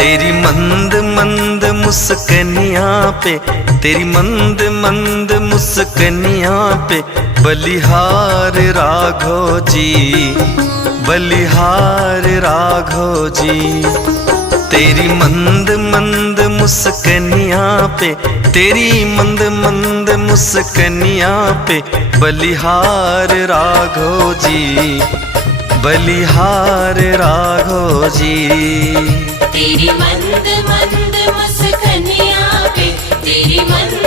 तेरी मंद मंद मुस्कनियाँ पे, तेरी मंद मंद मुस्कनियाँ पे बलिहार राघो जी, बलिहार राघो जी। तेरी मंद मंद मुस्कनियाँ पे, तेरी मंद मंद मुस्कनियाँ पे बलिहार राघो जी, बलिहार राघो जी। तेरी मंद मंद मुस्कनियाँ पे, तेरी मंद